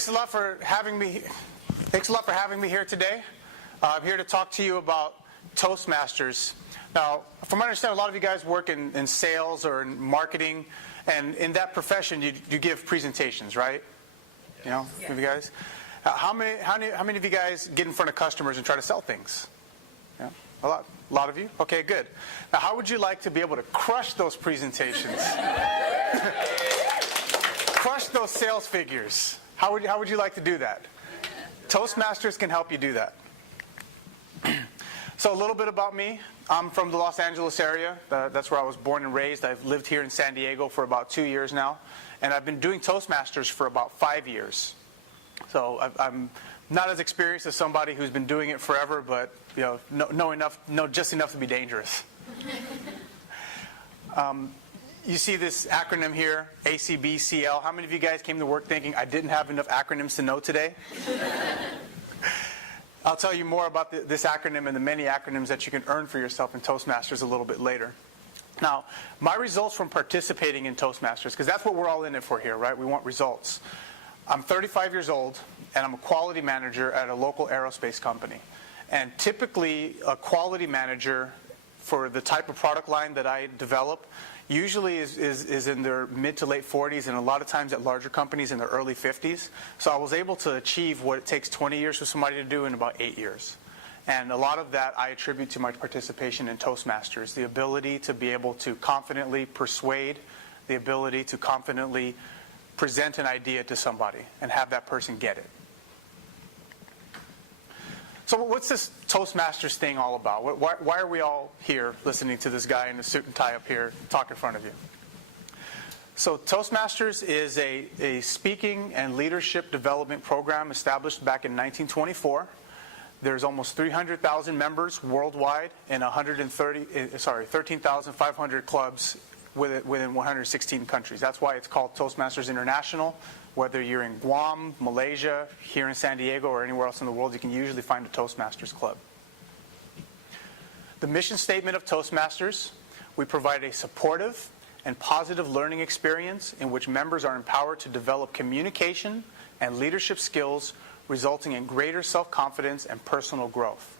Thanks a lot for having me. Thanks a lot for having me here today. I'm here to talk to you about Toastmasters. Now, from what I understand, a lot of you guys work in sales or in marketing, and in that profession, you give presentations, right? You know, Yeah. you guys. How many of you guys get in front of customers and try to sell things? Yeah, a lot of you. Okay, good. Now, how would you like to be able to crush those presentations? Crush those sales figures. How would you like to do that? Toastmasters can help you do that. So a little bit about me. I'm from the Los Angeles area. That's where I was born and raised. I've lived here in San Diego for about 2 years now. And I've been doing Toastmasters for about 5 years. So I'm not as experienced as somebody who's been doing it forever, but know just enough to be dangerous. You see this acronym here, ACBCL. How many of you guys came to work thinking I didn't have enough acronyms to know today? I'll tell you more about this acronym and the many acronyms that you can earn for yourself in Toastmasters a little bit later. Now, my results from participating in Toastmasters, because that's what we're all in it for here, right? We want results. I'm 35 years old, and I'm a quality manager at a local aerospace company. And typically, a quality manager for the type of product line that I develop usually is in their mid to late 40s, and a lot of times at larger companies in their early 50s. So I was able to achieve what it takes 20 years for somebody to do in about 8 years. And a lot of that I attribute to my participation in Toastmasters, the ability to be able to confidently persuade, the ability to confidently present an idea to somebody and have that person get it. So what's this Toastmasters thing all about? Why are we all here listening to this guy in a suit and tie up here talk in front of you? So Toastmasters is a speaking and leadership development program established back in 1924. There's almost 300,000 members worldwide in 13,500 clubs within 116 countries. That's why it's called Toastmasters International. Whether you're in Guam, Malaysia, here in San Diego, or anywhere else in the world, you can usually find a Toastmasters club. The mission statement of Toastmasters: we provide a supportive and positive learning experience in which members are empowered to develop communication and leadership skills, resulting in greater self-confidence and personal growth.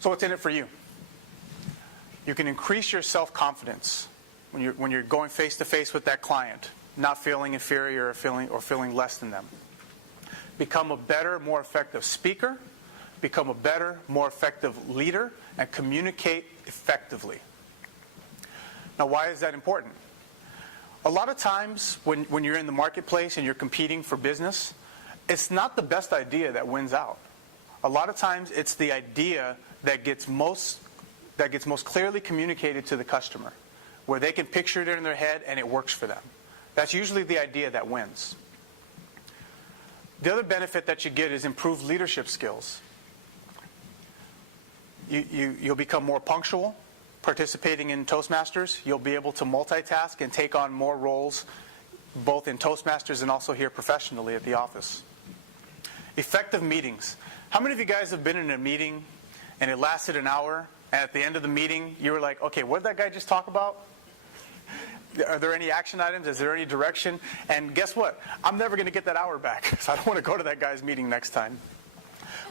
So what's in it for you? You can increase your self-confidence when you're going face-to-face with that client, not feeling inferior or feeling less than them. Become a better, more effective speaker. Become a better, more effective leader, and communicate effectively. Now, why is that important? A lot of times when you're in the marketplace and you're competing for business, it's not the best idea that wins out. A lot of times it's the idea that gets most clearly communicated to the customer, where they can picture it in their head and it works for them. That's usually the idea that wins. The other benefit that you get is improved leadership skills. You'll become more punctual participating in Toastmasters. You'll be able to multitask and take on more roles, both in Toastmasters and also here professionally at the office. Effective meetings. How many of you guys have been in a meeting and it lasted an hour, and at the end of the meeting you were like, okay, what did that guy just talk about? Are there any action items? Is there any direction? And guess what? I'm never going to get that hour back, so I don't want to go to that guy's meeting next time.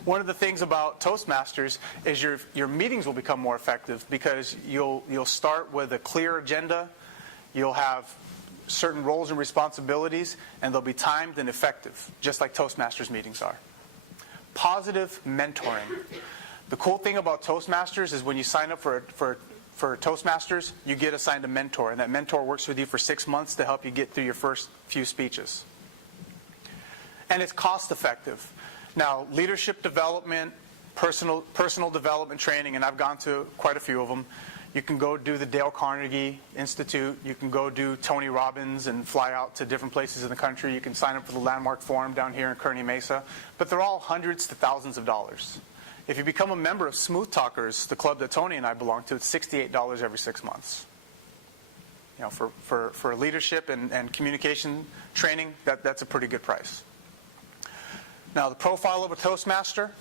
One of the things about Toastmasters is your meetings will become more effective because you'll start with a clear agenda. You'll have certain roles and responsibilities, and they'll be timed and effective, just like Toastmasters meetings are. Positive mentoring. The cool thing about Toastmasters is when you sign up for Toastmasters, you get assigned a mentor, and that mentor works with you for 6 months to help you get through your first few speeches. And it's cost effective. Now, leadership development, personal development training, and I've gone to quite a few of them. You can go do the Dale Carnegie Institute. You can go do Tony Robbins and fly out to different places in the country. You can sign up for the Landmark Forum down here in Kearney Mesa. But they're all hundreds to thousands of dollars. If you become a member of Smooth Talkers, the club that Tony and I belong to, it's $68 every 6 months. You know, for leadership and communication training, that's a pretty good price. Now, the profile of a Toastmaster.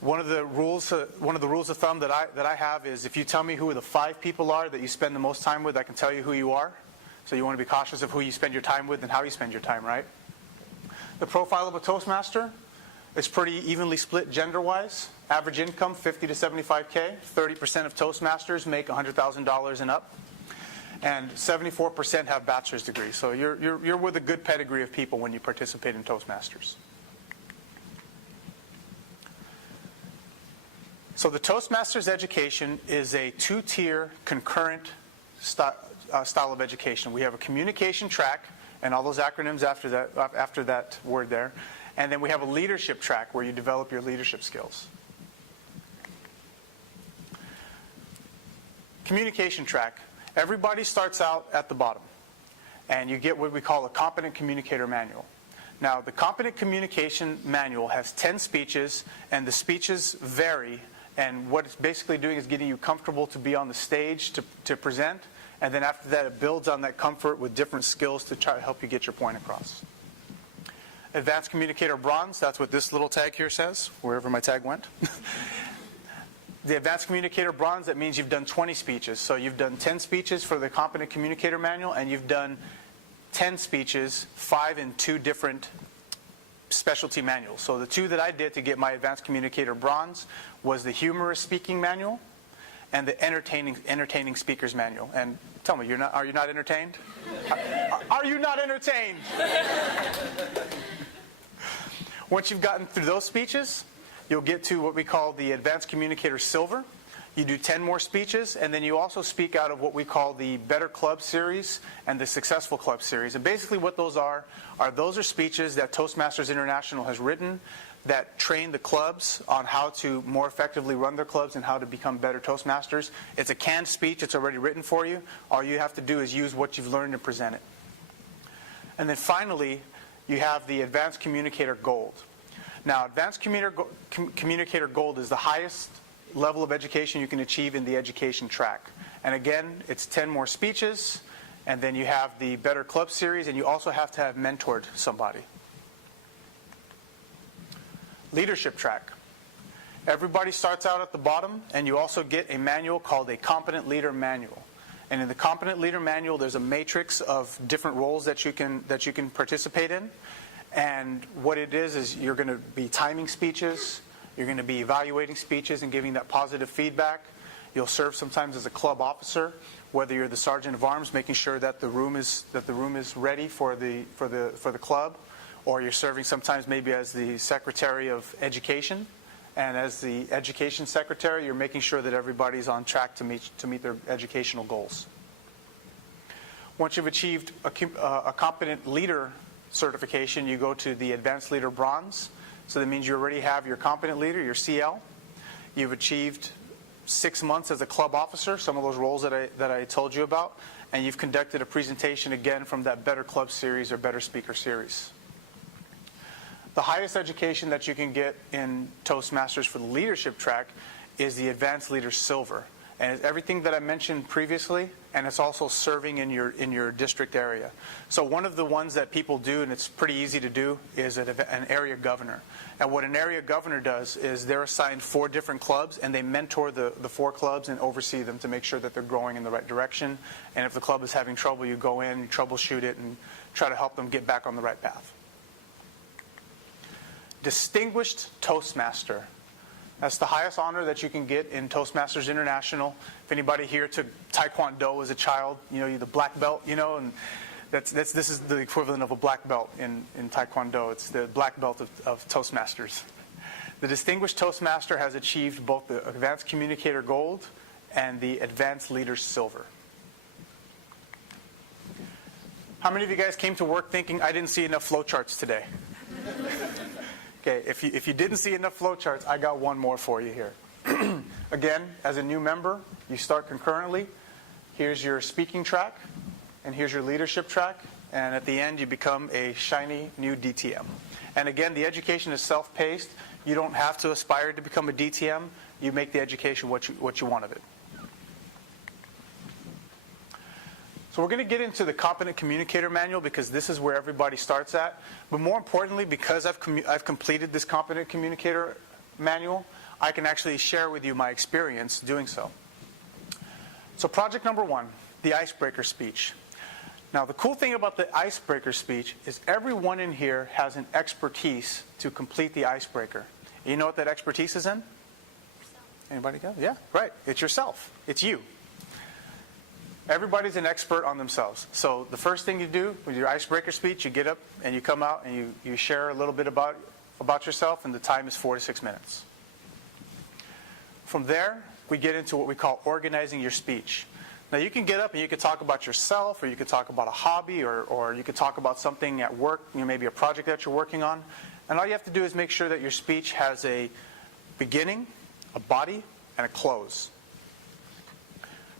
One of the rules of thumb that I have is if you tell me who the 5 people are that you spend the most time with, I can tell you who you are. So you want to be cautious of who you spend your time with and how you spend your time, right? The profile of a Toastmaster is pretty evenly split gender-wise. Average income, 50 to 75K. 30% of Toastmasters make $100,000 and up. And 74% have bachelor's degrees. So you're with a good pedigree of people when you participate in Toastmasters. So the Toastmasters education is a two-tier concurrent style of education. We have a communication track, and all those acronyms after that word there. And then we have a leadership track where you develop your leadership skills. Communication track. Everybody starts out at the bottom, and you get what we call a competent communicator manual. Now, the competent communication manual has 10 speeches, and the speeches vary. And what it's basically doing is getting you comfortable to be on the stage to present. And then after that, it builds on that comfort with different skills to try to help you get your point across. Advanced Communicator Bronze, that's what this little tag here says, wherever my tag went. The Advanced Communicator Bronze, that means you've done 20 speeches. So you've done 10 speeches for the Competent Communicator Manual, and you've done 10 speeches, 5 in 2 different specialty manuals. So the 2 that I did to get my Advanced Communicator Bronze was the Humorous Speaking Manual and the Entertaining Speakers Manual. And tell me, are you not entertained? Are you not entertained? Once you've gotten through those speeches, you'll get to what we call the Advanced Communicator Silver. You do 10 more speeches, and then you also speak out of what we call the Better Club Series and the Successful Club Series. And basically what those are speeches that Toastmasters International has written that train the clubs on how to more effectively run their clubs and how to become better Toastmasters. It's a canned speech. It's already written for you. All you have to do is use what you've learned and present it. And then finally, you have the Advanced Communicator Gold. Now, Advanced Communicator Gold is the highest level of education you can achieve in the education track. And again, it's 10 more speeches, and then you have the Better Club Series, and you also have to have mentored somebody. Leadership track. Everybody starts out at the bottom, and you also get a manual called a Competent Leader Manual. And in the Competent Leader Manual, there's a matrix of different roles that you can participate in. And what it is you're going to be timing speeches, you're going to be evaluating speeches and giving that positive feedback. You'll serve sometimes as a club officer, whether you're the sergeant of arms, making sure that the room is ready for the club, or you're serving sometimes maybe as the secretary of education. And as the education secretary, you're making sure that everybody's on track to meet their educational goals. Once you've achieved a competent leader certification, you go to the Advanced Leader Bronze. So that means you already have your competent leader, your CL. You've achieved 6 months as a club officer, some of those roles that I told you about, and you've conducted a presentation again from that Better Club Series or Better Speaker Series. The highest education that you can get in Toastmasters for the leadership track is the Advanced Leader Silver. And it's everything that I mentioned previously, and it's also serving in your district area. So one of the ones that people do, and it's pretty easy to do, is an area governor. And what an area governor does is they're assigned 4 different clubs, and they mentor the 4 clubs and oversee them to make sure that they're growing in the right direction. And if the club is having trouble, you go in, you troubleshoot it, and try to help them get back on the right path. Distinguished Toastmaster. That's the highest honor that you can get in Toastmasters International. If anybody here took Taekwondo as a child, the black belt, and this is the equivalent of a black belt in Taekwondo. It's the black belt of Toastmasters. The Distinguished Toastmaster has achieved both the Advanced Communicator Gold and the Advanced Leader Silver. How many of you guys came to work thinking, I didn't see enough flowcharts today? Okay, if you didn't see enough flowcharts, I got one more for you here. Again, as a new member, you start concurrently. Here's your speaking track, and here's your leadership track, and at the end you become a shiny new DTM. And again, the education is self-paced. You don't have to aspire to become a DTM. You make the education what you want of it. So we're going to get into the Competent Communicator Manual because this is where everybody starts at. But more importantly, because I've completed this Competent Communicator Manual, I can actually share with you my experience doing so. So project number 1, the icebreaker speech. Now, the cool thing about the icebreaker speech is everyone in here has an expertise to complete the icebreaker. You know what that expertise is in? Anybody got it? Yeah, right. It's yourself. It's you. Everybody's an expert on themselves. So the first thing you do with your icebreaker speech, you get up and you come out and you share a little bit about yourself, and the time is 4 to 6 minutes. From there, we get into what we call organizing your speech. Now, you can get up and you can talk about yourself, or you could talk about a hobby, or you could talk about something at work, maybe a project that you're working on. And all you have to do is make sure that your speech has a beginning, a body, and a close.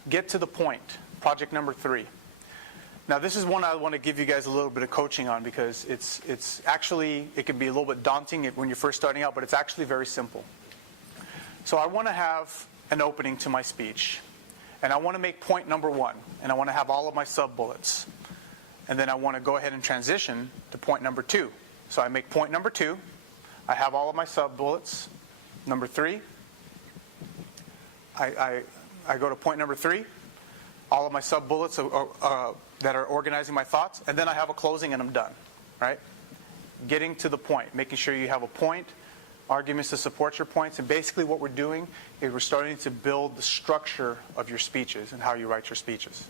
Get to the point. Project number 3. Now, this is one I want to give you guys a little bit of coaching on, because it's actually, it can be a little bit daunting when you're first starting out, but it's actually very simple. So I want to have an opening to my speech, and I want to make point number 1, and I want to have all of my sub-bullets. And then I want to go ahead and transition to point number 2. So I make point number 2, I have all of my sub-bullets. Number 3, I go to point number 3, all of my sub-bullets that are organizing my thoughts, and then I have a closing and I'm done, right? Getting to the point, making sure you have a point, arguments to support your points, and basically what we're doing is we're starting to build the structure of your speeches and how you write your speeches.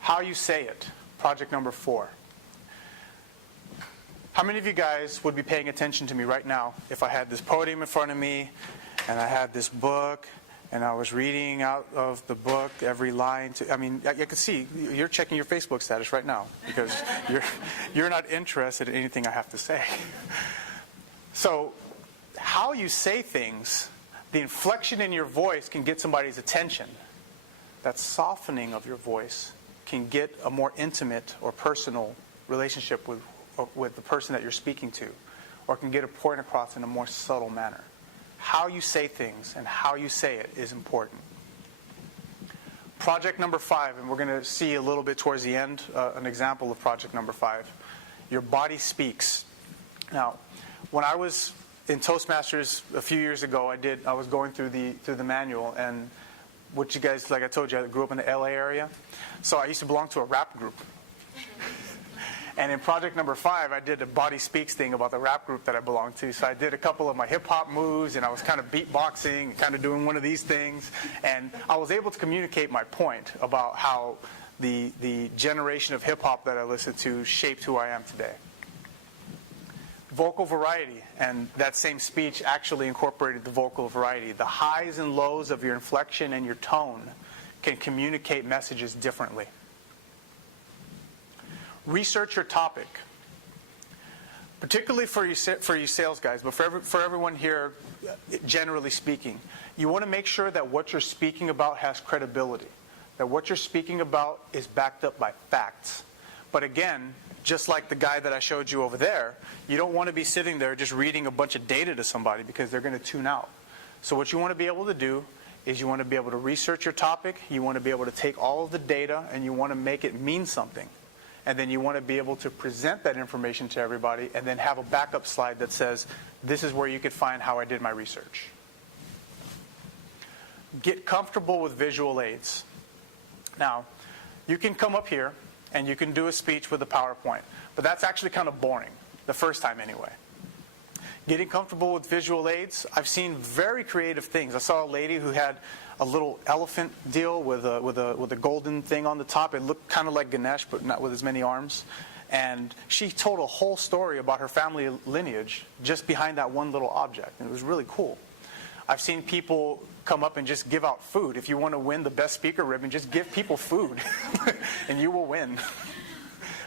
How you say it, project number 4. How many of you guys would be paying attention to me right now if I had this podium in front of me and I had this book and I was reading out of the book every line? I could see you're checking your Facebook status right now because you're not interested in anything I have to say. So how you say things, the inflection in your voice can get somebody's attention. That softening of your voice can get a more intimate or personal relationship with the person that you're speaking to, or can get a point across in a more subtle manner. How you say things and how you say it is important. Project number 5, and we're going to see a little bit towards the end an example of project number 5. Your body speaks. Now, when I was in Toastmasters a few years ago, I was going through the manual, and what you guys, like I told you, I grew up in the LA area, so I used to belong to a rap group. And in project number 5, I did a body speaks thing about the rap group that I belonged to. So I did a couple of my hip-hop moves, and I was kind of beatboxing, kind of doing one of these things. And I was able to communicate my point about how the generation of hip-hop that I listened to shaped who I am today. Vocal variety, and that same speech actually incorporated the vocal variety. The highs and lows of your inflection and your tone can communicate messages differently. Research your topic, particularly for you sales guys, but for everyone here, generally speaking. You want to make sure that what you're speaking about has credibility, that what you're speaking about is backed up by facts. But again, just like the guy that I showed you over there, you don't want to be sitting there just reading a bunch of data to somebody, because they're going to tune out. So what you want to be able to do is you want to be able to research your topic, you want to be able to take all of the data, and you want to make it mean something. And then you want to be able to present that information to everybody, and then have a backup slide that says, this is where you could find how I did my research. Get comfortable with visual aids. Now, you can come up here and you can do a speech with a PowerPoint, but that's actually kind of boring, the first time anyway. Getting comfortable with visual aids, I've seen very creative things. I saw a lady who had a little elephant deal with a golden thing on the top. It looked kind of like Ganesh, but not with as many arms. And she told a whole story about her family lineage just behind that one little object. And it was really cool. I've seen people come up and just give out food. If you want to win the best speaker ribbon, just give people food and you will win.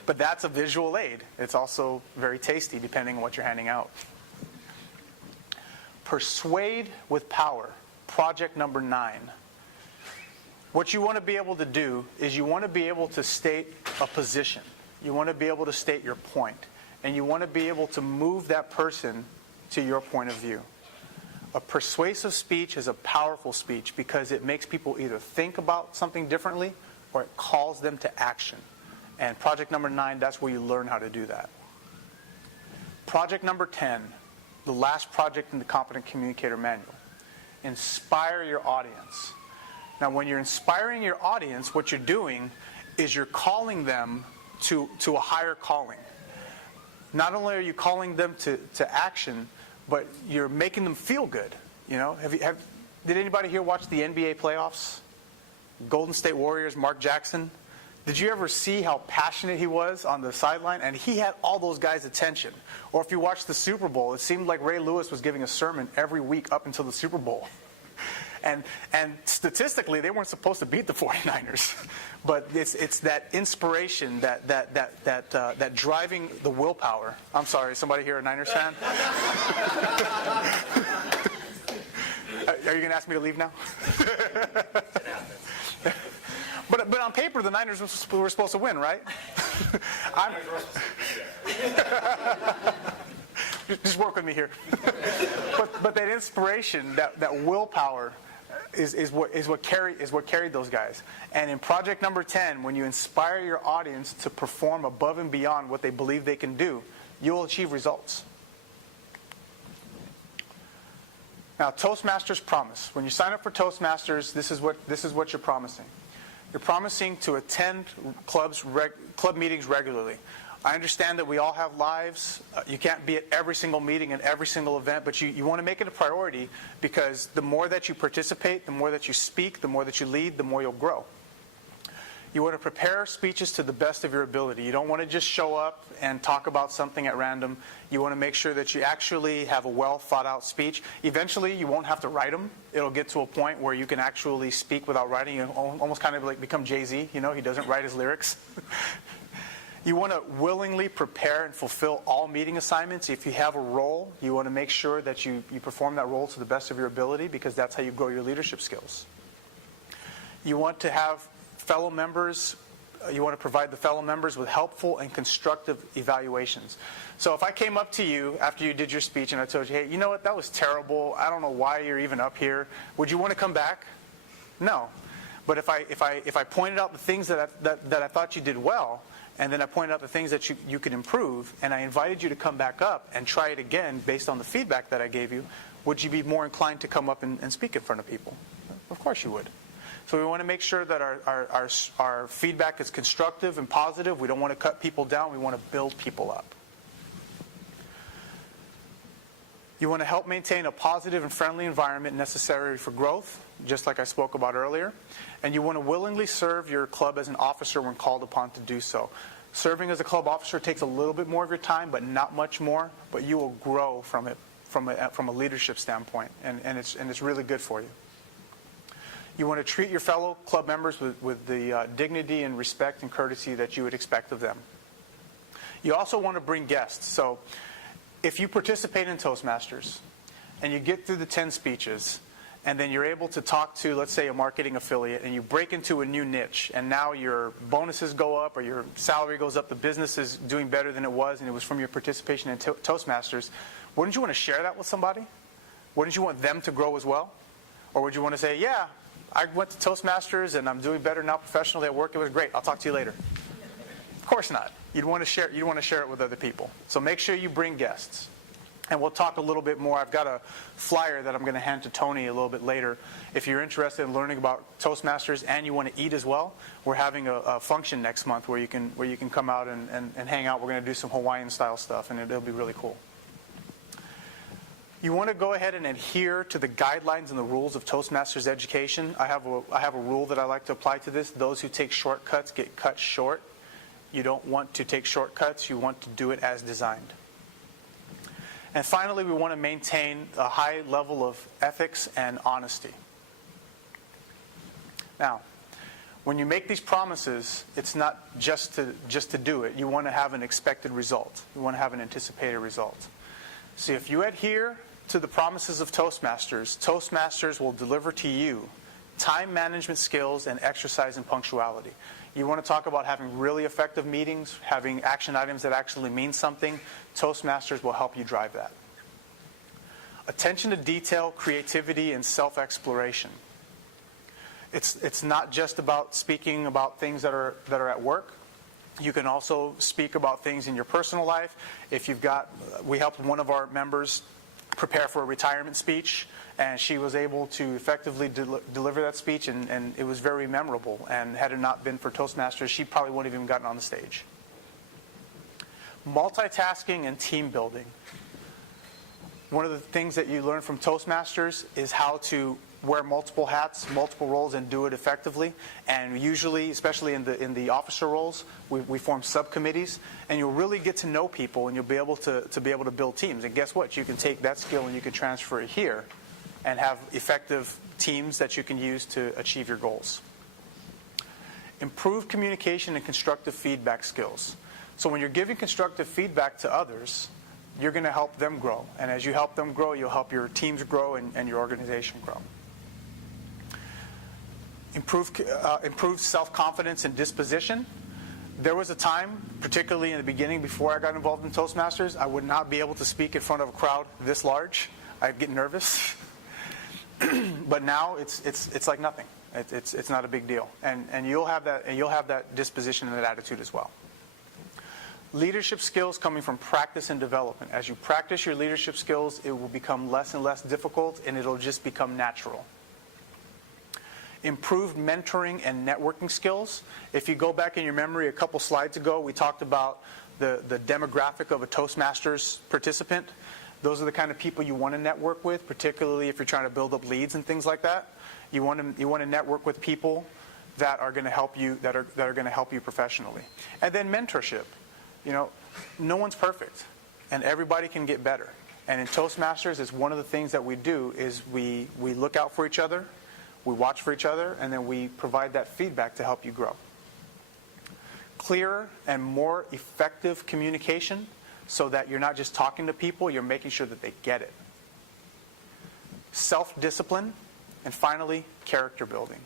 But that's a visual aid. It's also very tasty depending on what you're handing out. Persuade with power. Project number 9. What you want to be able to do is you want to be able to state a position. You want to be able to state your point. And you want to be able to move that person to your point of view. A persuasive speech is a powerful speech because it makes people either think about something differently or it calls them to action. And project number 9, that's where you learn how to do that. Project number 10, the last project in the Competent Communicator Manual. Inspire your audience. Now, when you're inspiring your audience, what you're doing is you're calling them to a higher calling. Not only are you calling them to action, but you're making them feel good. You know, did anybody here watch the NBA playoffs? Golden State Warriors, Mark Jackson. Did you ever see how passionate he was on the sideline? And he had all those guys' attention. Or if you watched the Super Bowl, it seemed like Ray Lewis was giving a sermon every week up until the Super Bowl. And statistically, they weren't supposed to beat the 49ers. But it's that inspiration, that driving the willpower. I'm sorry, somebody here a Niners fan? Are you going to ask me to leave now? But on paper, the Niners were supposed to win, right? Just work with me here. But that inspiration, that willpower, is what carried those guys. And in project number 10, when you inspire your audience to perform above and beyond what they believe they can do, you'll achieve results. Now, Toastmasters promise. When you sign up for Toastmasters, this is what you're promising. You're promising to attend club meetings regularly. I understand that we all have lives. You can't be at every single meeting and every single event, but you want to make it a priority, because the more that you participate, the more that you speak, the more that you lead, the more you'll grow. You want to prepare speeches to the best of your ability. You don't want to just show up and talk about something at random. You want to make sure that you actually have a well thought out speech. Eventually, you won't have to write them. It'll get to a point where you can actually speak without writing. You almost kind of like become Jay-Z. You know, he doesn't write his lyrics. You want to willingly prepare and fulfill all meeting assignments. If you have a role, you want to make sure that you perform that role to the best of your ability, because that's how you grow your leadership skills. You want to have fellow members, you want to provide the fellow members with helpful and constructive evaluations. So if I came up to you after you did your speech and I told you, hey, you know what, that was terrible. I don't know why you're even up here. Would you want to come back? No. But if I pointed out the things that I thought you did well, and then I pointed out the things that you could improve, and I invited you to come back up and try it again based on the feedback that I gave you, would you be more inclined to come up and speak in front of people? Of course you would. So we want to make sure that our feedback is constructive and positive. We don't want to cut people down. We want to build people up. You want to help maintain a positive and friendly environment necessary for growth, just like I spoke about earlier. And you want to willingly serve your club as an officer when called upon to do so. Serving as a club officer takes a little bit more of your time, but not much more. But you will grow from it from a leadership standpoint, and it's really good for you. You want to treat your fellow club members with the dignity and respect and courtesy that you would expect of them. You also want to bring guests. So if you participate in Toastmasters and you get through the 10 speeches, and then you're able to talk to, let's say, a marketing affiliate, and you break into a new niche, and now your bonuses go up or your salary goes up, the business is doing better than it was, and it was from your participation in Toastmasters, wouldn't you want to share that with somebody? Wouldn't you want them to grow as well? Or would you want to say, yeah, I went to Toastmasters and I'm doing better now professionally at work. It was great. I'll talk to you later. Of course not. You'd want to share it with other people. So make sure you bring guests. And we'll talk a little bit more. I've got a flyer that I'm going to hand to Tony a little bit later. If you're interested in learning about Toastmasters and you want to eat as well, we're having a function next month where you can come out and hang out. We're going to do some Hawaiian style stuff, and it'll be really cool. You want to go ahead and adhere to the guidelines and the rules of Toastmasters education. I have a rule that I like to apply to this. Those who take shortcuts get cut short. You don't want to take shortcuts. You want to do it as designed. And finally, we want to maintain a high level of ethics and honesty. Now, when you make these promises, it's not just to do it. You want to have an expected result. You want to have an anticipated result. See, if you adhere to the promises of Toastmasters, Toastmasters will deliver to you time management skills and exercise in punctuality. You want to talk about having really effective meetings, having action items that actually mean something, Toastmasters will help you drive that. Attention to detail, creativity, and self-exploration. It's not just about speaking about things that are at work. You can also speak about things in your personal life. We helped one of our members prepare for a retirement speech, and she was able to effectively deliver that speech, and it was very memorable. And had it not been for Toastmasters, she probably wouldn't have even gotten on the stage. Multitasking and team building. One of the things that you learn from Toastmasters is how to wear multiple hats, multiple roles, and do it effectively. And usually, especially in the officer roles, we form subcommittees, and you'll really get to know people, and you'll be able to build teams. And guess what? You can take that skill and you can transfer it here, and have effective teams that you can use to achieve your goals. Improve communication and constructive feedback skills. So when you're giving constructive feedback to others, you're going to help them grow. And as you help them grow, you'll help your teams grow and your organization grow. Improve self-confidence and disposition. There was a time, particularly in the beginning before I got involved in Toastmasters, I would not be able to speak in front of a crowd this large. I'd get nervous. But now it's like nothing. It's not a big deal. And you'll have that disposition and that attitude as well. Leadership skills coming from practice and development. As you practice your leadership skills, it will become less and less difficult, and it'll just become natural. Improved mentoring and networking skills. If you go back in your memory a couple slides ago, we talked about the demographic of a Toastmasters participant. Those are the kind of people you want to network with, particularly if you're trying to build up leads and things like that. You want to network with people that are going to help you that are going to help you professionally. And then mentorship. You know, no one's perfect, and everybody can get better. And in Toastmasters, it's one of the things that we do is we look out for each other, we watch for each other, and then we provide that feedback to help you grow. Clearer and more effective communication so that you're not just talking to people, you're making sure that they get it. Self-discipline, and finally, character building.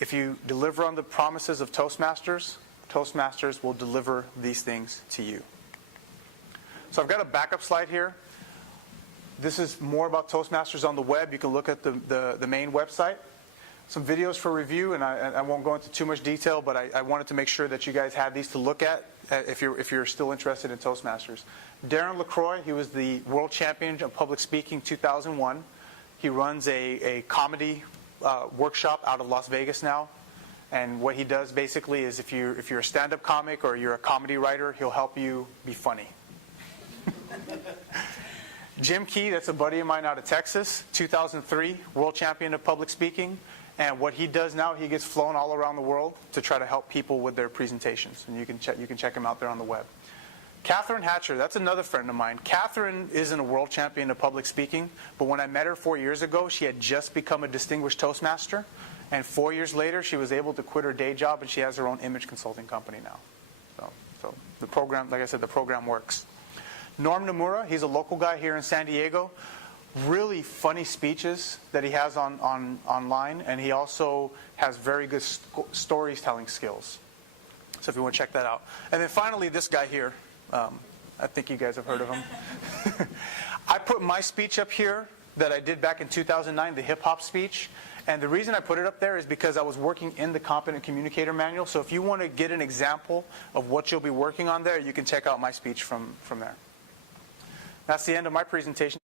If you deliver on the promises of Toastmasters, Toastmasters will deliver these things to you. So I've got a backup slide here. This is more about Toastmasters on the web. You can look at the main website. Some videos for review, and I won't go into too much detail, but I wanted to make sure that you guys had these to look at if you're still interested in Toastmasters. Darren LaCroix, he was the world champion of public speaking 2001. He runs a comedy workshop out of Las Vegas now. And what he does basically is if you're a stand-up comic or you're a comedy writer, he'll help you be funny. Jim Key, that's a buddy of mine out of Texas, 2003, world champion of public speaking. And what he does now, he gets flown all around the world to try to help people with their presentations. And you can check him out there on the web. Catherine Hatcher, that's another friend of mine. Catherine isn't a world champion of public speaking, but when I met her 4 years ago, she had just become a distinguished Toastmaster. And 4 years later, she was able to quit her day job, and she has her own image consulting company now. So the program, like I said, the program works. Norm Nomura, he's a local guy here in San Diego. Really funny speeches that he has online, and he also has very good storytelling skills. So if you want to check that out. And then finally, this guy here. I think you guys have heard of him. I put my speech up here that I did back in 2009, the hip-hop speech. And the reason I put it up there is because I was working in the Competent Communicator Manual. So if you want to get an example of what you'll be working on there, you can check out my speech from there. That's the end of my presentation.